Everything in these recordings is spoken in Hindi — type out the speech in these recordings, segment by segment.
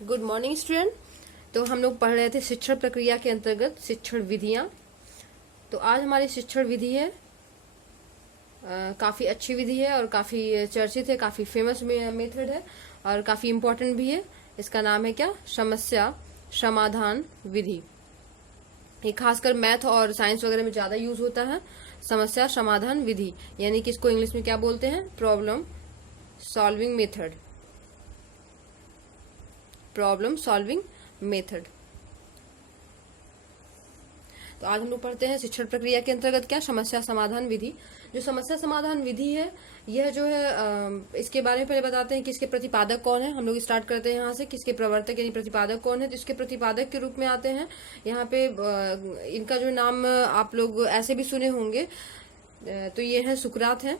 Good morning student. तो हम लोग पढ़ रहे थे शिक्षण प्रक्रिया के अंतर्गत शिक्षण विधियां। तो आज हमारी शिक्षण विधि है काफी अच्छी विधि है और काफी चर्चित है, काफी फेमस मेथड है और काफी इम्पोर्टेंट भी है। इसका नाम है क्या? समस्या समाधान विधि। ये खासकर मैथ और साइंस वगैरह में ज्यादा यूज होता है। समस्या समाधान विधि यानी कि इसको इंग्लिश में क्या बोलते हैं? Problem solving method. Problem solving method. तो आज हम लोग पढ़ते हैं शिक्षण प्रक्रिया के अंतर्गत क्या? समस्या समाधान विधि। जो समस्या समाधान विधि है यह जो है इसके बारे में पहले बताते हैं कि इसके प्रतिपादक कौन है। हम लोग स्टार्ट करते हैं यहाँ से, किसके प्रवर्तक यानी प्रतिपादक कौन है। तो इसके प्रतिपादक के रूप में आते हैं यहाँ पे इनका जो नाम आप लोग ऐसे भी सुने होंगे। तो ये है सुकरात है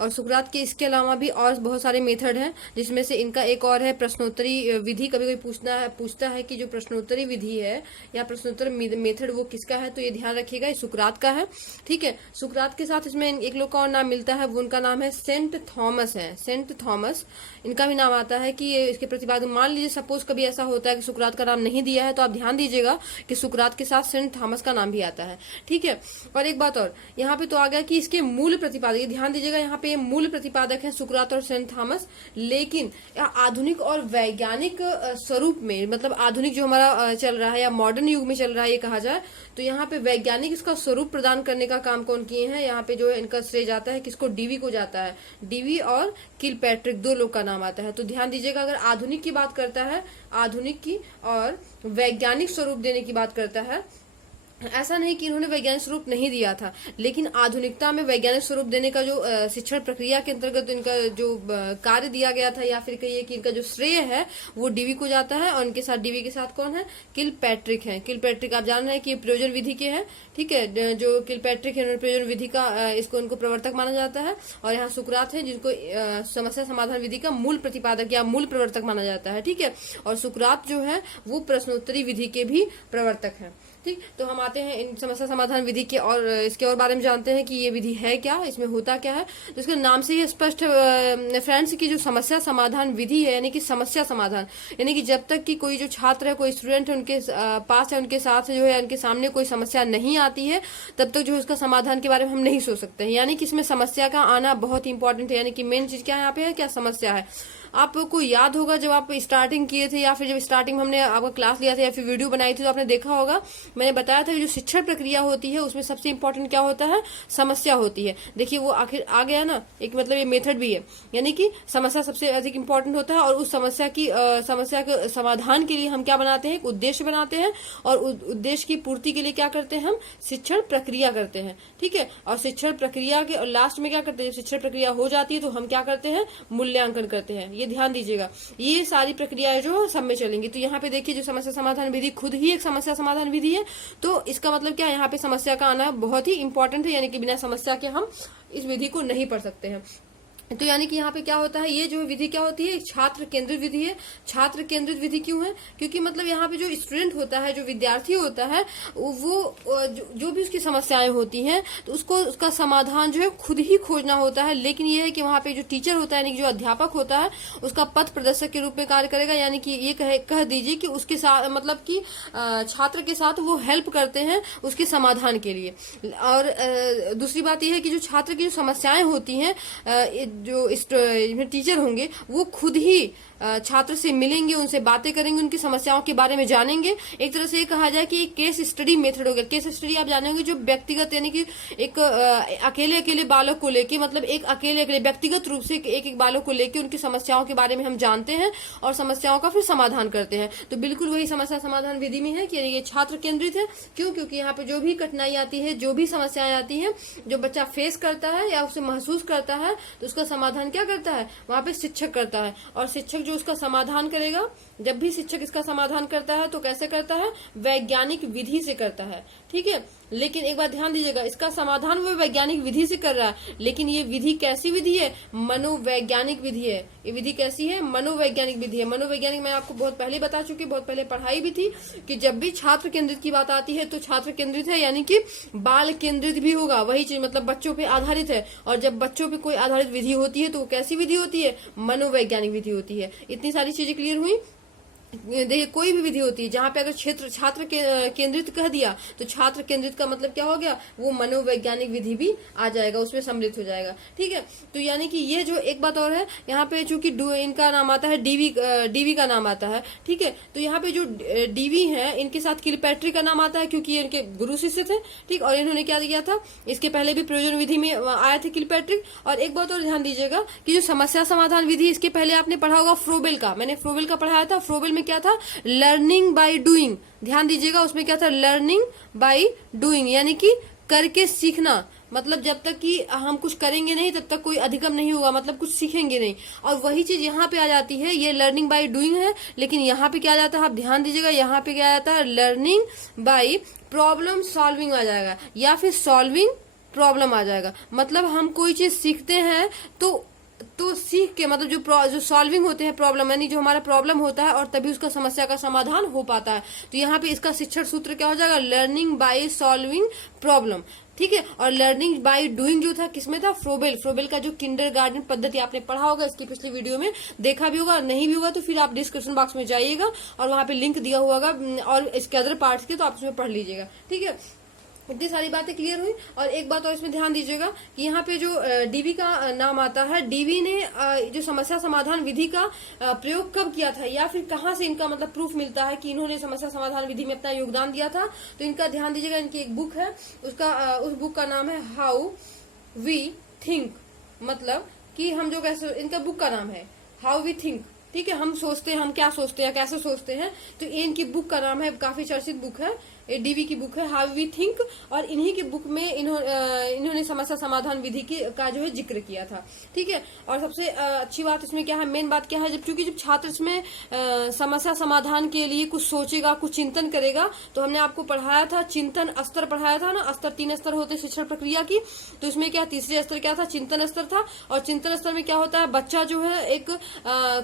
और सुकरात के इसके अलावा भी और बहुत सारे मेथड हैं, जिसमें से इनका एक और है प्रश्नोत्तरी विधि। कभी कोई पूछता है कि जो प्रश्नोत्तरी विधि है या प्रश्नोत्तर मेथड वो किसका है, तो ये ध्यान रखिएगा ये सुकरात का है। ठीक है, सुकरात के साथ इसमें एक लोग का और नाम मिलता है, वो उनका नाम है सेंट थॉमस है। सेंट थॉमस इनका भी नाम आता है कि ये इसके प्रतिपादक। मान लीजिए सपोज कभी ऐसा होता है कि सुकरात का नाम नहीं दिया है, तो आप ध्यान दीजिएगा कि सुकरात के साथ सेंट थॉमस का नाम भी आता है। ठीक है, और एक बात और यहाँ पे तो आ गया कि इसके मूल प्रतिपादक, ध्यान दीजिएगा यहाँ पे मूल प्रतिपादक है सुकरात और सेंट थॉमस। लेकिन आधुनिक और वैज्ञानिक स्वरूप में, मतलब आधुनिक जो हमारा चल रहा है या मॉडर्न युग में चल रहा है ये कहा जाए, तो यहाँ पे वैज्ञानिक इसका स्वरूप प्रदान करने का काम कौन किए हैं? यहाँ पे जो है इनका श्रेय जाता है किसको? डीवी को जाता है। डीवी और किलपैट्रिक दो लोग का नाम आता है। तो ध्यान दीजिएगा, अगर आधुनिक की बात करता है, आधुनिक की और वैज्ञानिक स्वरूप देने की बात करता है, ऐसा नहीं कि इन्होंने वैज्ञानिक स्वरूप नहीं दिया था, लेकिन आधुनिकता में वैज्ञानिक स्वरूप देने का जो शिक्षण प्रक्रिया के अंतर्गत इनका जो कार्य दिया गया था, या फिर कहिए कि इनका जो श्रेय है वो डीवी को जाता है। और इनके साथ डीवी के साथ कौन है? किलपैट्रिक है। किलपैट्रिक आप जान रहे हैं कि प्रयोजन विधि के हैं। ठीक है, जो किलपैट्रिक है प्रयोजन विधि का इसको इनको प्रवर्तक माना जाता है। और यहाँ सुकरात है जिनको समस्या समाधान विधि का मूल प्रतिपादक या मूल प्रवर्तक माना जाता है। ठीक है, और सुकरात जो है वो प्रश्नोत्तरी विधि के भी प्रवर्तक है। ठीक, तो हम आते हैं इन समस्या समाधान विधि के और इसके और बारे में जानते हैं कि ये विधि है क्या, इसमें होता क्या है। तो इसके नाम से ही स्पष्ट है फ्रेंड्स की जो समस्या समाधान विधि है, यानी कि समस्या समाधान, यानी कि जब तक कि कोई जो छात्र है, कोई स्टूडेंट है, उनके पास है, उनके साथ जो है उनके सामने कोई समस्या नहीं आती है, तब तक जो है उसका समाधान के बारे में हम नहीं सोच सकते हैं। यानी कि इसमें समस्या का आना बहुत इंपॉर्टेंट है। यानी कि मेन चीज क्या है यहाँ पे है? क्या समस्या है। आपको याद होगा जब आप स्टार्टिंग किए थे, या फिर जब स्टार्टिंग में हमने आपका क्लास लिया था या फिर वीडियो बनाई थी, तो आपने देखा होगा मैंने बताया था कि जो शिक्षण प्रक्रिया होती है उसमें सबसे इंपॉर्टेंट क्या होता है? समस्या होती है। देखिए वो आखिर आ गया ना, एक मतलब ये मेथड भी है, यानी कि समस्या सबसे अधिक इंपॉर्टेंट होता है। और उस समस्या के समाधान के लिए हम क्या बनाते हैं? एक उद्देश्य बनाते हैं, और उद्देश्य की पूर्ति के लिए क्या करते हैं? हम शिक्षण प्रक्रिया करते हैं। ठीक है, और शिक्षण प्रक्रिया के लास्ट में क्या करते हैं? शिक्षण प्रक्रिया हो जाती है तो हम क्या करते हैं? मूल्यांकन करते हैं। ये ध्यान दीजिएगा, ये सारी प्रक्रियाएं जो सब में चलेंगी। तो यहाँ पे देखिए जो समस्या समाधान विधि खुद ही एक समस्या समाधान विधि है, तो इसका मतलब क्या? यहाँ पे समस्या का आना बहुत ही इंपॉर्टेंट है, यानी कि बिना समस्या के हम इस विधि को नहीं पढ़ सकते हैं। तो यानी कि यहाँ पे क्या होता है? ये जो विधि क्या होती है? एक छात्र केंद्रित विधि है। छात्र केंद्रित विधि क्यों है? क्योंकि मतलब यहाँ पे जो स्टूडेंट होता है, जो विद्यार्थी होता है, वो जो भी उसकी समस्याएं होती हैं, तो उसका समाधान जो है खुद ही खोजना होता है। लेकिन ये है कि वहाँ पे जो टीचर होता है, यानी कि जो अध्यापक होता है, उसका पथ प्रदर्शक के रूप में कार्य करेगा। यानी कि ये कह दीजिए कि उसके साथ, मतलब कि छात्र के साथ वो हेल्प करते हैं उसके समाधान के लिए। और दूसरी बात यह है कि जो छात्र की जो समस्याएं होती हैं, जो टीचर होंगे वो खुद ही छात्र से मिलेंगे, उनसे बातें करेंगे, उनकी समस्याओं के बारे में जानेंगे। एक तरह से ये कहा जाए कि एक केस स्टडी मेथड हो गया। केस स्टडी आप जानेंगे जो व्यक्तिगत, यानी कि एक अकेले बालक को लेके, मतलब एक अकेले व्यक्तिगत रूप से एक बालक को लेके उनकी समस्याओं के बारे में हम जानते हैं और समस्याओं का फिर समाधान करते हैं। तो बिल्कुल वही समस्या समाधान विधि में है कि ये छात्र केंद्रित है। क्यों? क्योंकि यहाँ पे जो भी कठिनाई आती है, जो भी समस्याएं आती है, जो बच्चा फेस करता है या उसे महसूस करता है, तो उसका समाधान क्या करता है? वहां पे शिक्षक करता है। और शिक्षक जो उसका समाधान करेगा, जब भी शिक्षक इसका समाधान करता है तो कैसे करता है? वैज्ञानिक विधि से करता है। ठीक है, लेकिन एक बात ध्यान दीजिएगा, इसका समाधान वो वैज्ञानिक विधि से कर रहा है, लेकिन ये विधि कैसी विधि है? मनोवैज्ञानिक विधि है। ये विधि कैसी है? मनोवैज्ञानिक विधि है। मनोवैज्ञानिक मैं आपको बहुत पहले बता चुकी, बहुत पहले पढ़ाई भी थी कि जब भी छात्र केंद्रित की बात आती है तो छात्र केंद्रित है, यानी कि बाल केंद्रित भी होगा, वही चीज मतलब बच्चों पे आधारित है। और जब बच्चों पे कोई आधारित विधि होती है तो वो कैसी विधि होती है? मनोवैज्ञानिक विधि होती है। इतनी सारी चीजें क्लियर हुई। देखिए, कोई भी विधि होती है जहां पे अगर छात्र केंद्रित कह दिया तो छात्र केंद्रित का मतलब क्या हो गया? वो मनोवैज्ञानिक विधि भी आ जाएगा, उसमें सम्मिलित हो जाएगा। ठीक है, तो यानी कि ये जो एक बात और है, यहाँ पे चूंकि इनका नाम आता है डीवी का नाम आता है। ठीक है, तो यहाँ पे जो डीवी है इनके साथ किलपैट्रिक का नाम आता है क्योंकि ये इनके गुरु शिष्य थे। ठीक, और इन्होंने क्या किया था, इसके पहले भी प्रयोजन विधि में आए थे किलपैट्रिक। और एक बात और ध्यान दीजिएगा कि जो समस्या समाधान विधि, इसके पहले आपने पढ़ा होगा फ्रोबेल का, मैंने फ्रोबेल का पढ़ाया था। फ्रोबेल में क्या था? Learning by doing. ध्यान दीजिएगा, उसमें क्या था? लर्निंग बाय डूइंग, यानी कि करके सीखना। मतलब जब तक कि हम कुछ करेंगे नहीं तब तक कोई अधिगम नहीं होगा, मतलब कुछ सीखेंगे नहीं। और वही चीज यहाँ पे आ जाती है, ये लर्निंग बाय डूइंग है, लेकिन यहाँ पे क्या आ जाता है? आप ध्यान दीजिएगा, यहाँ पे क्या आ जाता है? लर्निंग बाय प्रॉब्लम सॉल्विंग आ जाएगा, या फिर सॉल्विंग प्रॉब्लम आ जाएगा। मतलब हम कोई चीज सीखते हैं तो सीख के मतलब जो सॉल्विंग होते हैं प्रॉब्लम, यानी जो हमारा प्रॉब्लम होता है और तभी उसका समस्या का समाधान हो पाता है। तो यहाँ पे इसका शिक्षण सूत्र क्या हो जाएगा? Learning by solving problem. ठीक है, और लर्निंग बाय डूइंग जो था किसमें था? फ्रोबेल का जो किंडरगार्टन पद्धति आपने पढ़ा होगा, इसकी पिछली वीडियो में देखा भी होगा, नहीं भी होगा तो फिर आप डिस्क्रिप्शन बॉक्स में जाइएगा और वहां पे लिंक दिया हुआ होगा और इसके अदर पार्ट्स के, तो आप उसमें पढ़ लीजिएगा। ठीक है, इतनी सारी बातें क्लियर हुई। और एक बात और इसमें ध्यान दीजिएगा कि यहाँ पे जो डीवी का नाम आता है, डीवी ने जो समस्या समाधान विधि का प्रयोग कब किया था, या फिर कहाँ से इनका मतलब प्रूफ मिलता है कि इन्होंने समस्या समाधान विधि में अपना योगदान दिया था? तो इनका ध्यान दीजिएगा, इनकी एक बुक है, उस बुक का नाम है हाउ वी थिंक। मतलब कि हम जो कैसे, इनका बुक का नाम है हाउ वी थिंक। ठीक है, हम सोचते हैं, हम क्या सोचते हैं, कैसे सोचते हैं, तो ये इनकी बुक का नाम है, काफी चर्चित बुक है, डीवी की बुक है हाउ वी थिंक। और इन्हीं की बुक में इन्होंने समस्या समाधान विधि का जो है जिक्र किया था। ठीक है, और सबसे अच्छी बात इसमें क्या है, मेन बात क्या है, जब छात्र इसमें समस्या समाधान के लिए कुछ सोचेगा, कुछ चिंतन करेगा, तो हमने आपको पढ़ाया था चिंतन स्तर पढ़ाया था ना, स्तर 3 स्तर होते शिक्षण प्रक्रिया की। तो इसमें क्या, तीसरे स्तर क्या था? चिंतन स्तर था। और चिंतन स्तर में क्या होता है? बच्चा जो है एक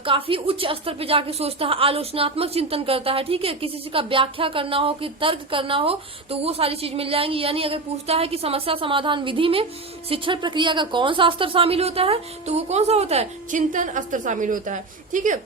काफी उच्च स्तर पे जाके सोचता है, आलोचनात्मक चिंतन करता है। ठीक है, किसी चीज का व्याख्या करना हो, कि तर्क करना हो, तो वो सारी चीज मिल जाएंगी। यानी अगर पूछता है कि समस्या समाधान विधि में शिक्षण प्रक्रिया का कौन सा स्तर शामिल होता है, तो वो कौन सा होता है? चिंतन स्तर शामिल होता है। ठीक है,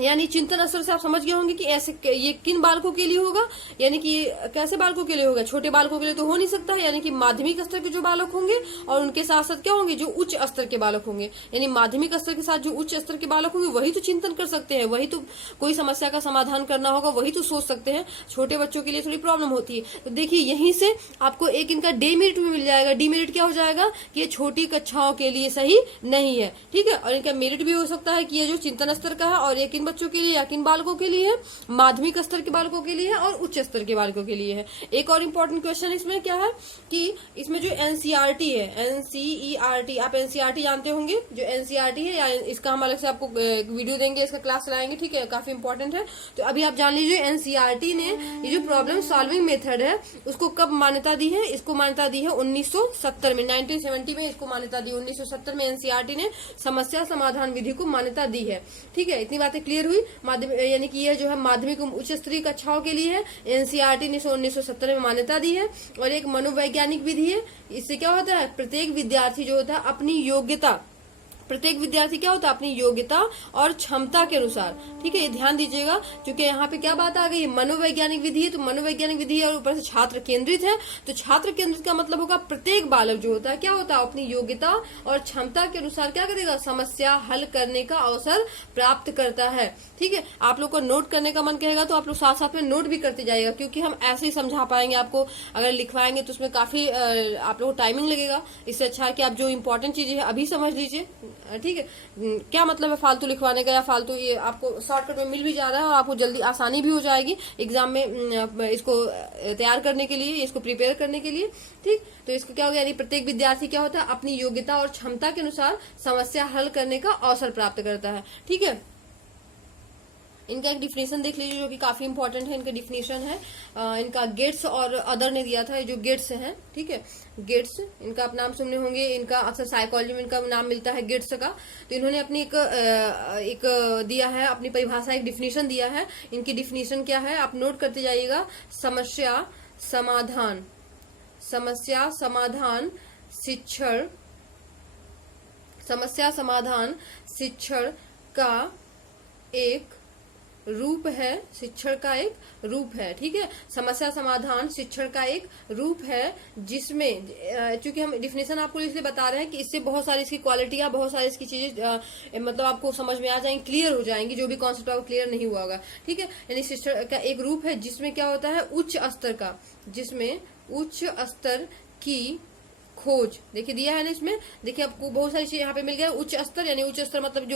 यानी चिंतन स्तर से आप समझ गए होंगे कि ऐसे ये किन बालकों के लिए होगा, यानी कि कैसे बालकों के लिए होगा? छोटे बालकों के लिए तो हो नहीं सकता है, यानी कि माध्यमिक स्तर के जो बालक होंगे और उनके साथ साथ क्या होंगे? जो उच्च स्तर के बालक होंगे। यानी माध्यमिक स्तर के साथ जो उच्च स्तर के बालक होंगे वही तो चिंतन कर सकते हैं, वही तो कोई समस्या का समाधान करना होगा, वही तो सोच सकते हैं। छोटे बच्चों के लिए थोड़ी प्रॉब्लम होती है। तो देखिए, यहीं से आपको एक इनका डेमेरिट भी मिल जाएगा। डीमेरिट क्या हो जाएगा? कि ये छोटी कक्षाओं के लिए सही नहीं है। ठीक है, और इनका मेरिट भी हो सकता है कि ये जो चिंतन स्तर का है और ये किन बच्चों के लिए या किन बालकों के लिए है? माध्यमिक स्तर के बालकों के लिए है और उच्च स्तर के बालकों के लिए है। एक और इम्पोर्टेंट क्वेश्चन इसमें क्या है कि इसमें जो एनसीईआरटी है, एनसीईआरटी, आप एनसीईआरटी जानते होंगे, जो एनसीईआरटी है, या इसका हम अलग से आपको वीडियो देंगे, इसका क्लास चलाएंगे। ठीक है, काफी इंपॉर्टेंट है। तो अभी आप जान लीजिए, एनसीईआरटी ने ये जो प्रॉब्लम सॉल्विंग मेथड है उसको कब मान्यता दी है? इसको मान्यता दी है 1970 में, 1970 में इसको मान्यता दी। 1970 में एनसीईआरटी ने समस्या समाधान विधि को मान्यता दी है। ठीक है, इतनी बातें क्लियर हुई। यानी कि यह जो है माध्यमिक उच्च स्तरीय कक्षाओं के लिए है। एनसीईआरटी ने 1970 में मान्यता दी है। और एक मनोवैज्ञानिक विधि है। इससे क्या होता है? प्रत्येक विद्यार्थी जो होता है अपनी योग्यता, प्रत्येक विद्यार्थी क्या होता है? अपनी योग्यता और क्षमता के अनुसार। ठीक है, ये ध्यान दीजिएगा, क्योंकि यहाँ पे क्या बात आ गई? मनोवैज्ञानिक विधि है, तो मनोवैज्ञानिक विधि है और ऊपर से छात्र केंद्रित है। तो छात्र केंद्रित का मतलब होगा प्रत्येक बालक जो होता है क्या होता है? अपनी योग्यता और क्षमता के अनुसार क्या करेगा? समस्या हल करने का अवसर प्राप्त करता है। ठीक है, आप लोग को नोट करने का मन कहेगा तो आप लोग साथ साथ में नोट भी करते जाइएगा, क्योंकि हम ऐसे ही समझा पाएंगे आपको। अगर लिखवाएंगे तो उसमें काफी आप लोग को टाइमिंग लगेगा। इससे अच्छा है कि आप जो इंपॉर्टेंट चीजें है अभी समझ लीजिए। ठीक है, क्या मतलब है फालतू लिखवाने का, या फालतू ये आपको शॉर्टकट में मिल भी जा रहा है और आपको जल्दी आसानी भी हो जाएगी एग्जाम में इसको तैयार करने के लिए, इसको प्रिपेयर करने के लिए। ठीक, तो इसको क्या हो गया? यानी प्रत्येक विद्यार्थी क्या होता है? अपनी योग्यता और क्षमता के अनुसार समस्या हल करने का अवसर प्राप्त करता है। ठीक है, इनका एक डिफिनेशन देख लीजिए जो कि काफी इंपॉर्टेंट है। इनका डिफिनेशन है इनका गेट्स और अदर ने दिया था। ये जो गेट्स हैं, ठीक है, गेट्स, इनका आप नाम सुनने होंगे, इनका अक्सर साइकोलॉजी में इनका नाम मिलता है गेट्स का। तो इन्होंने अपनी एक दिया है, अपनी परिभाषा, एक डिफिनेशन दिया है। इनकी डिफिनेशन क्या है आप नोट करते जाइएगा। समस्या समाधान, समस्या समाधान शिक्षण, समस्या समाधान शिक्षण का एक रूप है, शिक्षण का एक रूप है, ठीक है। समस्या समाधान शिक्षण का एक रूप है जिसमें, चूंकि हम डिफिनेशन आपको इसलिए बता रहे हैं कि इससे बहुत सारी इसकी क्वालिटियां, बहुत सारी इसकी चीजें मतलब आपको समझ में आ जाएंगी, क्लियर हो जाएंगी, जो भी कॉन्सेप्ट आपको क्लियर नहीं हुआ होगा, ठीक है। यानी शिक्षण का एक रूप है जिसमें क्या होता है, उच्च स्तर का, जिसमें उच्च स्तर की खोज, देखिए दिया है ना इसमें, देखिए आपको बहुत सारी चीज यहाँ पे मिल गया। उच्च स्तर यानी उच्च स्तर मतलब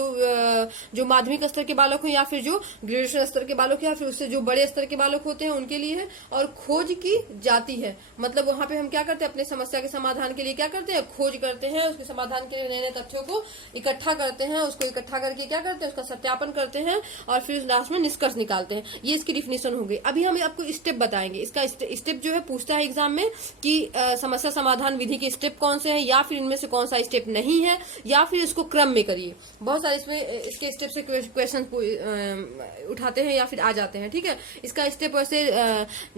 जो माध्यमिक स्तर के बालक हो या फिर जो ग्रेजुएशन स्तर के बालक या फिर उससे जो बड़े स्तर के बालक होते हैं उनके लिए है। और खोज की जाती है, मतलब वहां पे हम क्या करते हैं, अपने समस्या के समाधान के लिए क्या करते हैं, खोज करते हैं, उसके समाधान के लिए नए नए तथ्यों को इकट्ठा करते हैं, उसको इकट्ठा करके क्या करते हैं, उसका सत्यापन करते हैं और फिर लास्ट में निष्कर्ष निकालते हैं। ये इसकी डिफिनेशन हो गई। अभी हम आपको स्टेप बताएंगे। इसका स्टेप जो है पूछता है एग्जाम में कि समस्या समाधान विधि के स्टेप कौन से हैं, या फिर इनमें से कौन सा स्टेप नहीं है, या फिर इसको क्रम में करिए। बहुत सारे इसमें इसके स्टेप से क्वेश्चन उठाते हैं या फिर आ जाते हैं, ठीक है। इसका स्टेप वैसे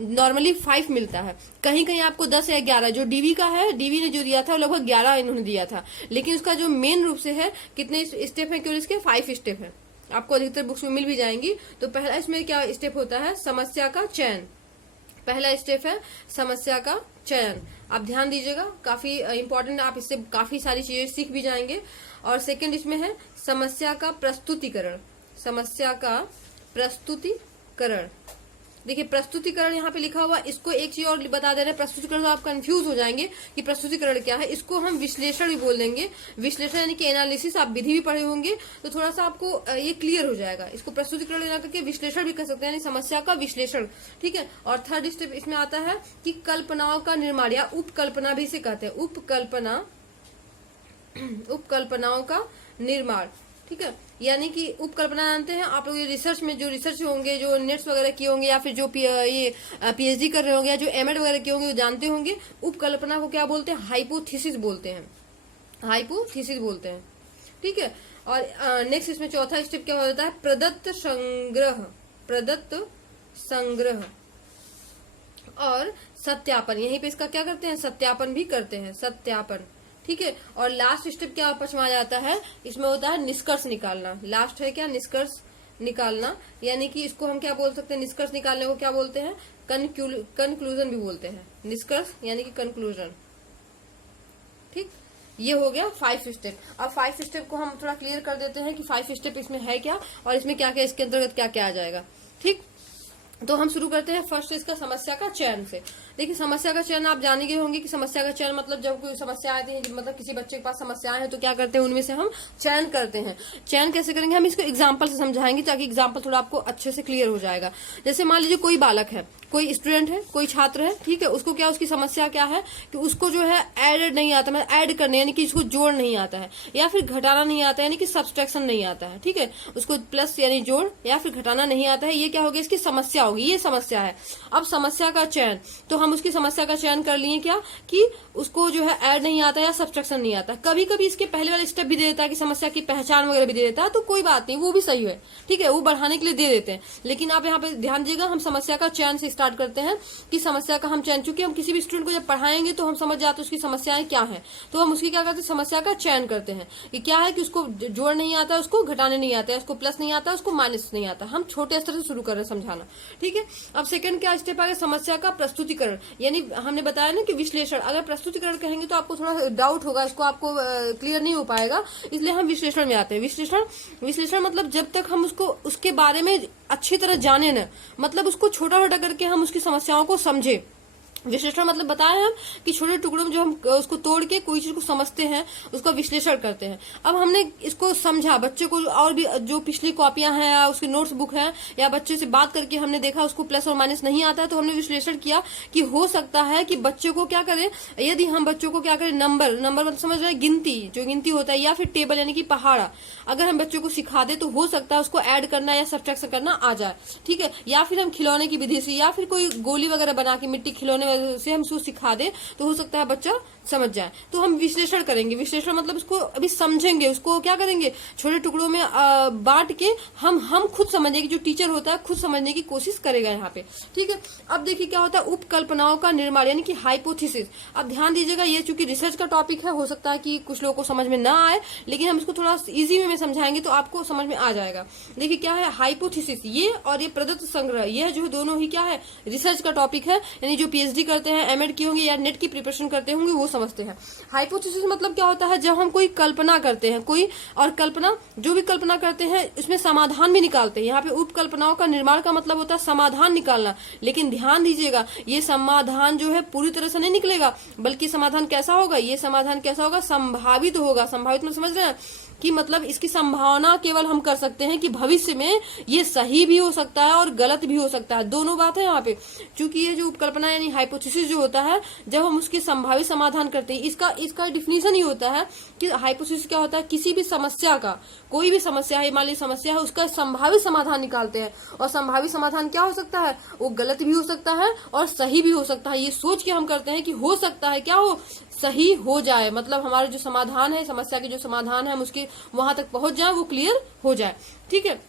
नॉर्मली 5 मिलता है, कहीं कहीं आपको 10 या 11। जो डीवी का है, डीवी ने जो दिया था लगभग 11 इन्होंने दिया था, लेकिन उसका जो मेन रूप से है कितने स्टेप है, केवल इसके 5 स्टेप है। आपको अधिकतर बुक्स में मिल भी जाएंगी। तो पहला इसमें क्या स्टेप होता है, समस्या का चयन। पहला स्टेप है समस्या का चयन, आप ध्यान दीजिएगा, काफी इंपॉर्टेंट, आप इससे काफी सारी चीजें सीख भी जाएंगे। और सेकंड इसमें है समस्या का प्रस्तुतिकरण, समस्या का प्रस्तुतिकरण। देखिए प्रस्तुतिकरण यहाँ पे लिखा हुआ, इसको एक चीज और बता दे रहे हैं, प्रस्तुतिकरण तो आप कंफ्यूज हो जाएंगे कि प्रस्तुतिकरण क्या है। इसको हम विश्लेषण भी बोल देंगे। विश्लेषण यानी कि एनालिसिस, आप विधि भी पढ़े होंगे तो थोड़ा सा आपको ये क्लियर हो जाएगा। इसको प्रस्तुतिकरण ना करके विश्लेषण भी कर सकते हैं, यानी समस्या का विश्लेषण, ठीक है। और थर्ड स्टेप इसमें आता है कि कल्पनाओं का निर्माण, या उपकल्पना भी इसे कहते हैं, उपकल्पना, उपकल्पनाओं का निर्माण, ठीक है। यानी कि उपकल्पना जानते हैं आप लोग, ये रिसर्च में जो रिसर्च होंगे, जो नेट्स वगैरह किए होंगे, या फिर जो ये पीएचडी कर रहे होंगे, या जो एमएड वगैरह किए होंगे, वो जानते होंगे उपकल्पना को क्या बोलते हैं, हाइपोथेसिस बोलते हैं, हाइपोथेसिस बोलते हैं, ठीक है। और नेक्स्ट इसमें चौथा स्टेप क्या होता है, प्रदत्त संग्रह, प्रदत्त संग्रह और सत्यापन। यहीं पे इसका क्या करते हैं, सत्यापन भी करते हैं, सत्यापन, ठीक है। और लास्ट स्टेप क्या पछमा जाता है, इसमें होता है निष्कर्ष निकालना। लास्ट है क्या, निष्कर्ष निकालना, यानी कि इसको हम क्या बोल सकते हैं, निष्कर्ष निकालने को क्या बोलते हैं, कंक्लूजन भी बोलते हैं। निष्कर्ष यानी कि कंक्लूजन, ठीक। ये हो गया 5 स्टेप। अब 5 स्टेप को हम थोड़ा क्लियर कर देते हैं कि 5 स्टेप इसमें है क्या और इसमें क्या क्या, इसके अंतर्गत क्या क्या आ जाएगा, ठीक। तो हम शुरू करते हैं फर्स्ट इसका समस्या का चयन से। देखिए समस्या का चयन आप जाने गए होंगे कि समस्या का चयन मतलब जब कोई समस्या आती है, मतलब किसी बच्चे के पास समस्याएं हैं तो क्या करते हैं, उनमें से हम चयन करते हैं। चयन कैसे करेंगे, हम इसको एग्जाम्पल से समझाएंगे ताकि एग्जाम्पल थोड़ा आपको अच्छे से क्लियर हो जाएगा। जैसे मान लीजिए कोई बालक है, कोई स्टूडेंट है, कोई छात्र है, ठीक है। उसको क्या, उसकी समस्या क्या है कि उसको जो है ऐड नहीं आता, मतलब ऐड करने यानी कि इसको जोड़ नहीं आता है, या फिर घटाना नहीं आता है, यानी कि सब्सट्रैक्शन नहीं आता है, ठीक है। उसको प्लस यानी जोड़ या फिर घटाना नहीं आता है। ये क्या होगी, इसकी समस्या होगी, ये समस्या है। अब समस्या का चयन, तो हम उसकी समस्या का चयन कर लिए क्या कि उसको जो है ऐड नहीं आता या सब्सट्रैक्शन नहीं आता। कभी कभी इसके पहले वाले स्टेप भी दे देता है कि समस्या की पहचान वगैरह भी दे देता है, तो कोई बात नहीं, वो भी सही है, ठीक है, वो बढ़ाने के लिए दे देते हैं। लेकिन आप यहाँ पे ध्यान दीजिएगा, हम समस्या का चयन से स्टार्ट करते हैं कि समस्या का हम चयन, चूंकि हम किसी भी स्टूडेंट को जब पढ़ाएंगे तो हम समझ जाते हैं उसकी समस्याएं क्या है, तो हम उसकी क्या करते हैं, समस्या का चयन करते हैं कि क्या है कि उसको जोड़ नहीं आता, उसको घटाने नहीं आता, उसको प्लस नहीं आता, उसको माइनस नहीं आता। हम छोटे स्तर से शुरू कर रहे हैं समझाना, ठीक है। अब सेकंड क्या स्टेप आ गया, समस्या का प्रस्तुतिकरण, यानी हमने बताया ना कि विश्लेषण। अगर प्रस्तुतिकरण कहेंगे तो आपको थोड़ा डाउट होगा, इसको आपको क्लियर नहीं हो पाएगा, इसलिए हम विश्लेषण में आते हैं। विश्लेषण मतलब जब तक हम उसको उसके बारे में अच्छी तरह जाने न, मतलब उसको छोटा छोटा करके हम उसकी समस्याओं को समझे, विश्लेषण मतलब बताया हम कि छोटे टुकड़ों में जो हम उसको तोड़ के कोई चीज को समझते हैं, उसका विश्लेषण करते हैं। अब हमने इसको समझा, बच्चों को और भी जो पिछली कॉपियां हैं या उसकी नोट्स बुक है या बच्चे से बात करके हमने देखा उसको प्लस और माइनस नहीं आता है, तो हमने विश्लेषण किया कि हो सकता है कि बच्चों को क्या करें, यदि हम बच्चों को क्या करें, नंबर मतलब समझ रहे हैं, गिनती, जो गिनती होता है, या फिर टेबल यानी कि पहाड़ा, अगर हम बच्चों को सिखा दे तो हो सकता है उसको ऐड करना या सब्ट्रैक्शन करना आ जाए, ठीक है। या फिर हम खिलौने की विधि से या फिर कोई गोली वगैरह बना के मिट्टी खिलौने से हम उसको सिखा दे तो हो सकता है बच्चा समझ जाए। तो हम विश्लेषण करेंगे, विश्लेषण मतलब उसको अभी समझेंगे, उसको क्या करेंगे, छोटे टुकड़ों में बांट के हम खुद समझने की, जो टीचर होता है खुद समझने की कोशिश करेगा यहाँ पे, ठीक है। अब देखिए क्या होता है, उपकल्पनाओं का निर्माण यानी कि हाइपोथेसिस। अब ध्यान दीजिएगा, ये चूंकि रिसर्च का टॉपिक है, हो सकता है कि कुछ लोगों को समझ में ना आए, लेकिन हम इसको थोड़ा इजी वे में समझाएंगे तो आपको समझ में आ जाएगा। देखिए क्या है हाइपोथेसिस, ये और ये प्रदत्त संग्रह, ये जो दोनों ही क्या है, रिसर्च का टॉपिक है, यानी जो पीएचडी करते हैं, एमएड किए होंगे या नेट की प्रिपरेशन करते होंगे वो समझते हैं। हाइपोथेसिस मतलब क्या होता है, जब हम कोई कल्पना करते हैं, कोई और कल्पना, जो भी कल्पना करते हैं उसमें समाधान भी निकालते हैं। यहाँ पे उपकल्पनाओं का निर्माण का मतलब होता है समाधान निकालना, लेकिन ध्यान दीजिएगा ये समाधान जो है पूरी तरह से नहीं निकलेगा, बल्कि समाधान कैसा होगा, ये समाधान कैसा होगा, संभावित होगा। संभावित में समझ रहे हैं कि मतलब इसकी संभावना केवल हम कर सकते हैं कि भविष्य में ये सही भी हो सकता है और गलत भी हो सकता है, दोनों बात है यहाँ पे। क्योंकि ये जो उपकल्पना यानी हाइपोथेसिस जो होता है, जब हम उसकी संभावित समाधान करते हैं, इसका डिफिनीशन ही होता है कि हाइपोथेसिस क्या होता है, किसी भी समस्या का, कोई भी समस्या है, मान ली समस्या है, उसका संभावित समाधान निकालते हैं। और संभावित समाधान क्या हो सकता है, वो गलत भी हो सकता है और सही भी हो सकता है। ये सोच के हम करते हैं कि हो सकता है क्या हो, सही हो जाए, मतलब हमारा जो समाधान है, समस्या के जो समाधान है, हम उसके वहां तक पहुंच जाए, वो क्लियर हो जाए, ठीक है।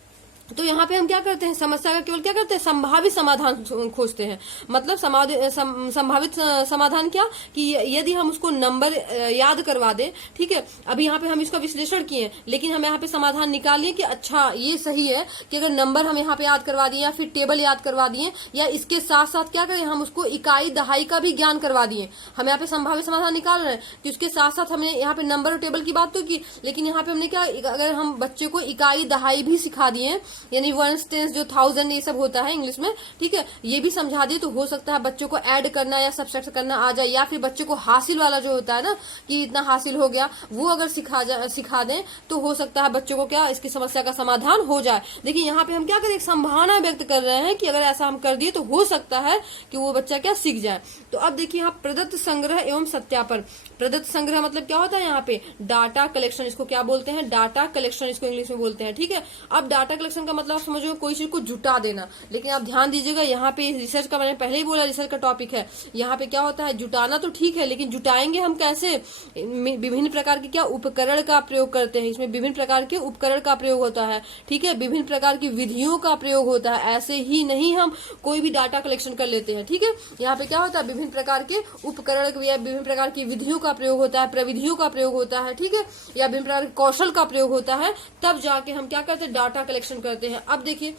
तो यहाँ पे हम क्या करते हैं, समस्या का केवल क्या करते हैं, संभावित समाधान खोजते हैं। मतलब संभावित समाधान क्या, कि यदि हम उसको नंबर याद करवा दें, ठीक है। अभी यहाँ पे हम इसका विश्लेषण किए, लेकिन हम यहाँ पे समाधान निकाल लिए कि अच्छा ये सही है कि अगर नंबर हम यहाँ पे याद करवा दिए या फिर टेबल याद करवा दिए, या इसके साथ साथ क्या करें, हम उसको इकाई दहाई का भी ज्ञान करवा दिए। हम यहाँ पे संभावित समाधान निकाल रहे हैं कि उसके साथ साथ हमने यहाँ पे नंबर और टेबल की बात तो की, लेकिन यहाँ पे हमने क्या, अगर हम बच्चे को इकाई दहाई भी सिखा दिए, यानी 1 टेंस जो 1000 ये सब होता है इंग्लिश में, ठीक है, ये भी समझा दे तो हो सकता है बच्चों को ऐड करना या सब्ट्रैक्ट करना आ जाए। या फिर बच्चों को हासिल वाला जो होता है ना, कि इतना हासिल हो गया, वो अगर सिखा दें तो हो सकता है बच्चों को क्या, इसकी समस्या का समाधान हो जाए। देखिए यहाँ पे हम क्या करें, एक संभावना व्यक्त कर रहे हैं कि अगर ऐसा हम कर दिए तो हो सकता है कि वो बच्चा क्या सीख जाए। तो अब देखिए यहाँ प्रदत्त संग्रह एवं सत्यापन। प्रदत्त संग्रह मतलब क्या होता है, यहाँ पे डाटा कलेक्शन, इसको क्या बोलते हैं, डाटा कलेक्शन इसको इंग्लिश में बोलते हैं, ठीक है। अब डाटा कलेक्शन का मतलब समझो कोई चीज को जुटा देना, लेकिन आप ध्यान दीजिएगा यहाँ पे रिसर्च का, मैंने पहले ही बोला रिसर्च का टॉपिक है, यहाँ पे क्या होता है, जुटाना तो ठीक है, लेकिन जुटाएंगे हम कैसे, विभिन्न प्रकार के क्या उपकरण का प्रयोग करते हैं, इसमें विभिन्न प्रकार के उपकरण का प्रयोग होता है, ठीक है, विभिन्न प्रकार की विधियों का प्रयोग होता है। ऐसे ही नहीं हम कोई भी डाटा कलेक्शन कर लेते हैं, ठीक है। यहाँ पे क्या होता है, विभिन्न प्रकार के उपकरण या विभिन्न प्रकार की विधियों का प्रयोग होता है, प्रविधियों का प्रयोग होता है, ठीक है, या विभिन्न प्रकार के कौशल का प्रयोग होता है, तब जाके हम क्या करते हैं, डाटा कलेक्शन करते हैं। अब देखिए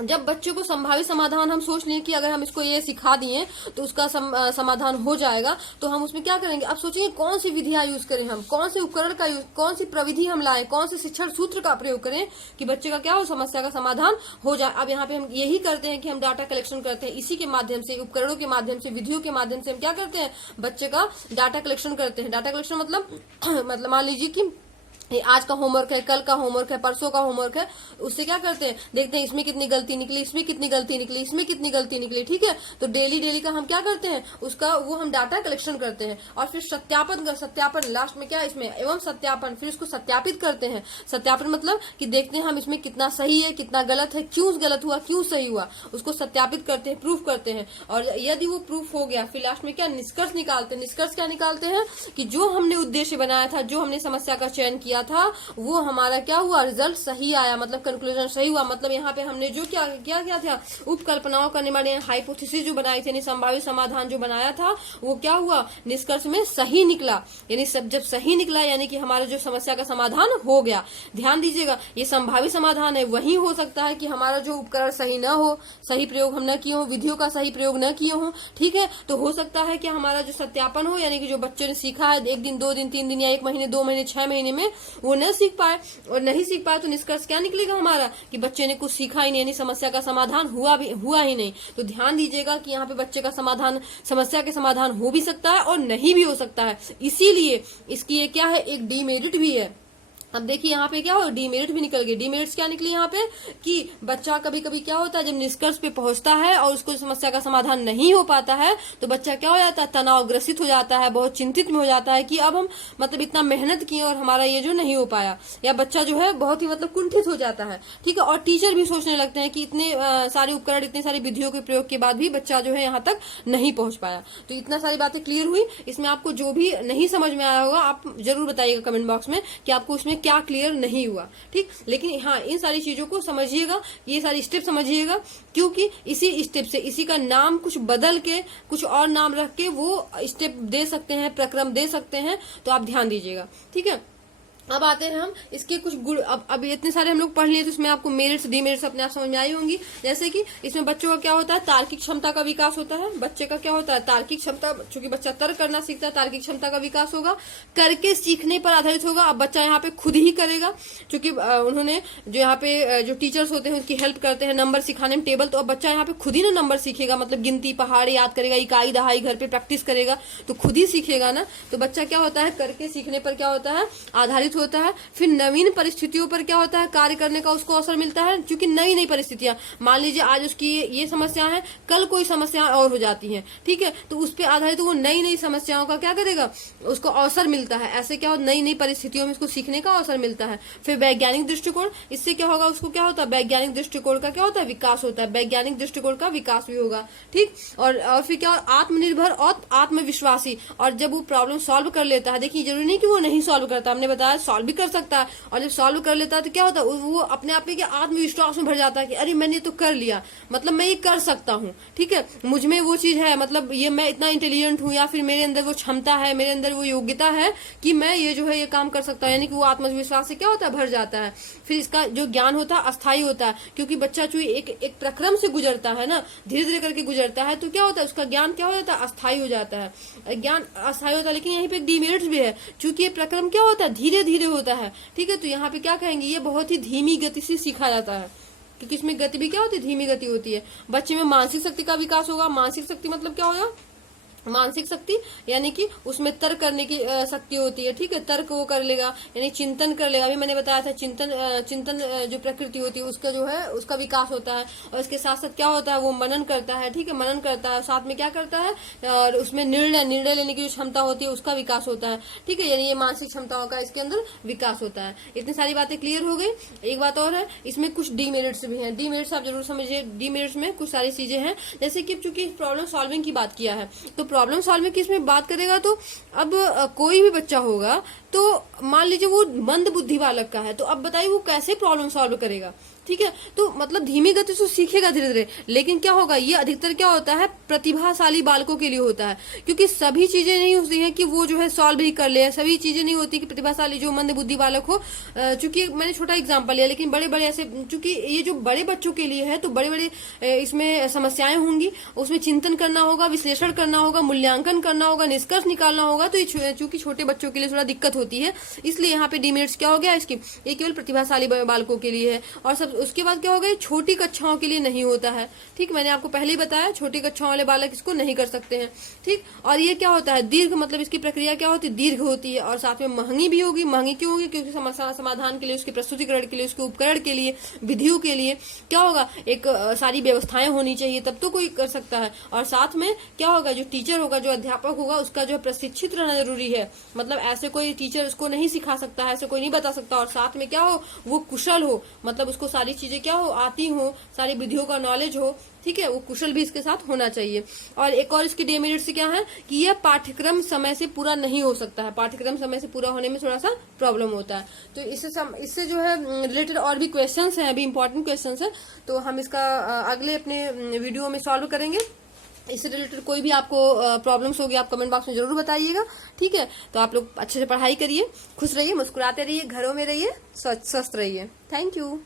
जब बच्चों को संभावित समाधान हम सोच लें कि अगर हम इसको ये सिखा दिए तो उसका समाधान हो जाएगा, तो हम उसमें क्या करेंगे, अब सोचेंगे कौन सी विधियां यूज करें, हम कौन से उपकरण का यूज, कौन सी प्रविधि हम लाएं, कौन से शिक्षण सूत्र का प्रयोग करें कि बच्चे का क्या हो, समस्या का समाधान हो जाए। अब यहाँ पे हम यही करते हैं कि हम डाटा कलेक्शन करते हैं, इसी के माध्यम से, उपकरणों के माध्यम से, विधियों के माध्यम से हम क्या करते हैं, बच्चे का डाटा कलेक्शन करते हैं। डाटा कलेक्शन मतलब मान लीजिए कि ये आज का होमवर्क है, कल का होमवर्क है, परसों का होमवर्क है, उससे क्या करते हैं, देखते हैं इसमें कितनी गलती निकली, इसमें कितनी गलती निकली, इसमें कितनी गलती निकली, ठीक है। तो डेली का हम क्या करते हैं, उसका वो हम डाटा कलेक्शन करते हैं और फिर सत्यापन लास्ट में क्या है इसमें, एवं सत्यापन, फिर उसको सत्यापित करते हैं। सत्यापन मतलब कि देखते हैं हम इसमें कितना सही है, कितना गलत है, क्यों गलत हुआ, क्यों सही हुआ, उसको सत्यापित करते हैं, प्रूफ करते हैं। और यदि वो प्रूफ हो गया, फिर लास्ट में क्या निष्कर्ष निकालते हैं। निष्कर्ष क्या निकालते हैं कि जो हमने उद्देश्य बनाया था, जो हमने समस्या का चयन किया था, वो हमारा क्या हुआ, रिजल्ट सही आया, मतलब कंक्लूजन सही हुआ। मतलब यहाँ पे हमने जो क्या था, उपकल्पनाओं का निर्माण, हाइपोथेसिस जो बनाई थी, संभावित समाधान जो बनाया था, वो क्या हुआ, निष्कर्ष में सही निकला। यानी सब जब सही निकला, यानी कि हमारा जो समस्या का समाधान हो गया। ध्यान दीजिएगा, ये संभावित समाधान है, वही हो सकता है कि हमारा जो उपकरण सही न हो, सही प्रयोग हम न किए हो, विधियों का सही प्रयोग न किए हो, ठीक है। तो हो सकता है कि हमारा जो सत्यापन हो, यानी कि जो बच्चों ने सीखा है 1 दिन, 2 दिन, 3 दिन या 1 महीने, 2 महीने, 6 महीने में, वो न सीख पाए, और नहीं सीख पाए तो निष्कर्ष क्या निकलेगा हमारा कि बच्चे ने कुछ सीखा ही नहीं, यानी समस्या का समाधान हुआ ही नहीं। तो ध्यान दीजिएगा कि यहाँ पे बच्चे का समाधान, समस्या के समाधान हो भी सकता है और नहीं भी हो सकता है, इसीलिए इसकी ये क्या है, एक डीमेरिट भी है। अब देखिए यहाँ पे क्या हो, डीमेरिट भी निकल गई। डीमेरिट्स क्या निकली यहाँ पे कि बच्चा कभी कभी क्या होता है, जब निष्कर्ष पे पहुंचता है और उसको समस्या का समाधान नहीं हो पाता है तो बच्चा क्या हो जाता है, तनावग्रसित हो जाता है, बहुत चिंतित में हो जाता है कि अब हम मतलब इतना मेहनत किए और हमारा ये जो नहीं हो पाया, या बच्चा जो है बहुत ही मतलब कुंठित हो जाता है, ठीक है। और टीचर भी सोचने लगते हैं कि इतने सारे उपकरण, इतने सारी विधियों के प्रयोग के बाद भी बच्चा जो है यहाँ तक नहीं पहुंच पाया। तो इतना सारी बातें क्लियर हुई। इसमें आपको जो भी नहीं समझ में आया होगा आप जरूर बताइएगा कमेंट बॉक्स में कि आपको उसमें क्या क्लियर नहीं हुआ, ठीक। लेकिन हाँ, इन सारी चीजों को समझिएगा, ये सारी स्टेप समझिएगा, क्योंकि इसी स्टेप से, इसी का नाम कुछ बदल के कुछ और नाम रख के वो स्टेप दे सकते हैं, प्रक्रम दे सकते हैं, तो आप ध्यान दीजिएगा, ठीक है। अब आते हैं हम इसके कुछ गुण। अब इतने सारे हम लोग पढ़ लिए तो इसमें आपको मेरिट्स डीमेरिट्स अपने आप समझ में आई होंगी। जैसे कि इसमें बच्चों का क्या होता है, तार्किक क्षमता का विकास होता है। बच्चे का क्या होता है, तार्किक क्षमता, चूंकि बच्चा तर्क करना सीखता है, तार्किक क्षमता का विकास होगा, करके सीखने पर आधारित होगा। अब बच्चा यहाँ पे खुद ही करेगा, क्योंकि उन्होंने जो यहाँ पे जो टीचर्स होते हैं उसकी हेल्प करते हैं नंबर सिखाने में, टेबल। तो अब बच्चा यहाँ पे खुद ही ना नंबर सीखेगा, मतलब गिनती पहाड़ याद करेगा, इकाई दहाई घर पे प्रैक्टिस करेगा, तो खुद ही सीखेगा ना। तो बच्चा क्या होता है, करके सीखने पर क्या होता है, आधारित होता है। फिर नवीन परिस्थितियों पर क्या होता है, कार्य करने का उसको अवसर मिलता है, क्योंकि नई नई परिस्थितियां, मान लीजिए आज उसकी ये समस्या है, कल कोई समस्याएं और हो जाती हैं, ठीक है। तो उस पर आधारित वो नई नई समस्याओं का क्या करेगा, उसको अवसर मिलता है। ऐसे क्या हो, नई नई परिस्थितियों में उसको सीखने का अवसर मिलता है। फिर वैज्ञानिक दृष्टिकोण, इससे क्या होगा, उसको क्या होता है, वैज्ञानिक दृष्टिकोण का क्या होता है, विकास होता है। वैज्ञानिक दृष्टिकोण का विकास भी होगा, ठीक। और फिर क्या, आत्मनिर्भर और आत्मविश्वासी। और जब वो प्रॉब्लम सॉल्व कर लेता है, देखिए जरूरी नहीं कि वो नहीं सॉल्व करता, हमने बताया सॉल्व भी कर सकता है। और जब सॉल्व कर लेता है तो क्या होता है, वो अपने आप में क्या आत्मविश्वास में भर जाता है कि अरे मैंने तो कर लिया, मतलब मैं ये कर सकता हूँ, ठीक है, मुझ में वो चीज है, मतलब ये मैं इतना इंटेलिजेंट हूँ, या फिर मेरे अंदर वो क्षमता है, मेरे अंदर वो योग्यता है कि मैं ये जो है ये काम कर सकता हूँ। यानी कि वो आत्मविश्वास से क्या होता है, भर जाता है। फिर इसका जो ज्ञान होता है अस्थायी होता है, क्योंकि बच्चा चूंकि एक प्रक्रम से गुजरता है ना, धीरे धीरे करके गुजरता है, तो क्या होता है, उसका ज्ञान क्या हो जाता है, अस्थायी हो जाता है। ज्ञान अस्थायी होता है, लेकिन यहीं पे डीमेरिट्स भी है, चूंकि ये प्रक्रम क्या होता है, धीरे धीरे होता है, ठीक है। तो यहाँ पे क्या कहेंगे, ये बहुत ही धीमी गति से सीखा जाता है, क्योंकि इसमें गति भी क्या होती है, धीमी गति होती है। बच्चे में मानसिक शक्ति का विकास होगा। मानसिक शक्ति मतलब क्या होगा, मानसिक शक्ति यानी कि उसमें तर्क करने की शक्ति होती है, ठीक है। तर्क वो कर लेगा, यानी चिंतन कर लेगा। अभी मैंने बताया था चिंतन जो प्रकृति होती है उसका जो है उसका विकास होता है। और इसके साथ साथ क्या होता है, वो मनन करता है, ठीक है, मनन करता है, साथ में क्या करता है, और उसमें निर्णय लेने की जो क्षमता होती है उसका विकास होता है, ठीक है। यानी ये मानसिक क्षमताओं का इसके अंदर विकास होता है। इतनी सारी बातें क्लियर हो गई। एक बात और है, इसमें कुछ डीमेरिट्स भी हैं। डीमेरिट्स आप जरूर समझिए। डीमेरिट्स में कुछ सारी चीजें हैं, जैसे कि चूंकि प्रॉब्लम सॉल्विंग की बात किया है, तो प्रॉब्लम सॉल्विंग की इसमें बात करेगा तो अब कोई भी बच्चा होगा, तो मान लीजिए वो मंद बुद्धि बालक का है, तो अब बताइए वो कैसे प्रॉब्लम सॉल्व करेगा, ठीक है। तो मतलब धीमी गति से सीखेगा धीरे धीरे, लेकिन क्या होगा, ये अधिकतर क्या होता है, प्रतिभाशाली बालकों के लिए होता है, क्योंकि सभी चीजें नहीं होती हैं कि वो जो है सॉल्व ही कर ले, सभी चीजें नहीं होती कि प्रतिभाशाली जो मंद बुद्धि बालक हो। चूंकि मैंने छोटा एग्जांपल लिया, लेकिन बड़े बड़े ऐसे, चूंकि ये जो बड़े बच्चों के लिए है, तो बड़े बड़े इसमें समस्याएं होंगी, उसमें चिंतन करना होगा, विश्लेषण करना होगा, मूल्यांकन करना होगा, निष्कर्ष निकालना होगा। तो ये चूंकि छोटे बच्चों के लिए थोड़ा दिक्कत होती है, इसलिए यहाँ पे डीमेरिट्स क्या हो गया इसकी, ये केवल प्रतिभाशाली बालकों के लिए है। और सब उसके बाद क्या हो गया, छोटी कक्षाओं के लिए नहीं होता है, ठीक। मैंने आपको पहले ही बताया छोटी कक्षाओं वाले बालक इसको नहीं कर सकते हैं, ठीक। और ये क्या होता है, दीर्घ, मतलब इसकी प्रक्रिया क्या होती है, दीर्घ होती है, और साथ में महंगी भी होगी। महंगी क्यों होगी, क्योंकि समस्या समाधान के लिए, उसके प्रस्तुतिकरण के लिए, उसके उपकरण के लिए, विधियों के लिए क्या होगा, एक सारी व्यवस्थाएं होनी चाहिए, तब तो कोई कर सकता है। और साथ में क्या होगा, जो टीचर होगा, जो अध्यापक होगा, उसका जो प्रशिक्षित रहना जरूरी है। मतलब ऐसे कोई टीचर उसको नहीं सिखा सकता है, ऐसे कोई नहीं बता सकता। और साथ में क्या हो, वो कुशल हो, मतलब उसको सारी चीजें क्या हो, आती हो, सारी विधियों का नॉलेज हो, ठीक है, वो कुशल भी इसके साथ होना चाहिए। और एक और इसकी डीमेरिट्स क्या है कि यह पाठ्यक्रम समय से पूरा नहीं हो सकता है। पाठ्यक्रम समय से पूरा होने में थोड़ा सा प्रॉब्लम होता है। तो इससे जो है रिलेटेड और भी क्वेश्चंस हैं, अभी इंपॉर्टेंट क्वेश्चंस हैं, तो हम इसका अगले अपने वीडियो में सॉल्व करेंगे। इससे रिलेटेड कोई भी आपको प्रॉब्लम्स होगी, आप कमेंट बॉक्स में जरूर बताइएगा, ठीक है। तो आप लोग अच्छे से पढ़ाई करिए, खुश रहिए, मुस्कुराते रहिए, घरों में रहिए, स्वस्थ रहिए। Thank you.